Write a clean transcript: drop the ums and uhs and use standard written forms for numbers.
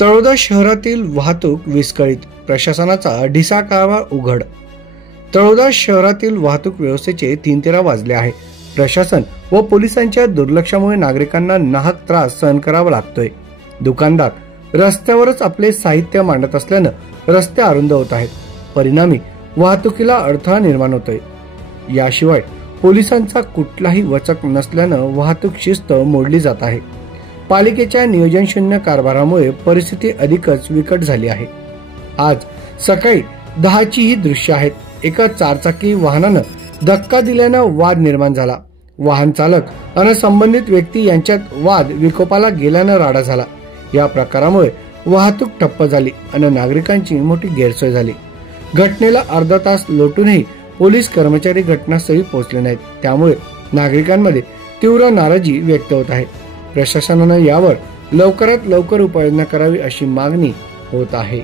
तळोदा शहरातील वाहतूक विस्कळीत, प्रशासनाचा ढिसा कारभार उघड। तळोदा शहरातील वाहतूक व्यवस्थेचे 3:13 वाजले आहे। प्रशासन व पोलिसांच्या दुर्लक्षामुळे नागरिकांना नाहक त्रास सहन करावा लागतोय। दुकानदार रस्त्यावरच आपले साहित्य मांडत असल्यानं रस्ते अरुंद होत आहेत। परिणामी वाहतुकीला अडथळा निर्माण होतोय। याशिवाय पोलिसांचा कुठलाही वचक नसल्यानं वाहतूक शिस्त मोडली जात आहे। पालिकेच्या नियोजन शून्य कारभारामुळे परिस्थिती अधिकच बिकट झाली आहे। आज सकाळी 10ची ही दृश्य आहेत। एका चारचाकी वाहनानं धक्का दिल्यानं वाद निर्माण झाला। वाहन चालक आणि संबंधित व्यक्ती यांच्यात वाद विकोपाला गेल्यानं राडा झाला। या प्रकारामुळे वाहतूक ठप्प झाली आणि नागरिकांची मोठी गैरसोय झाली। घटनेला अर्धा तास लोटूनही पोलीस कर्मचारी घटनास्थळी पोहोचले नाहीत। त्यामुळे नागरिकांमध्ये तीव्र नाराजी व्यक्त होत आहे। प्रशासनाने यावर लवकरात लवकर उपाययोजना करावी अशी मागणी होत आहे।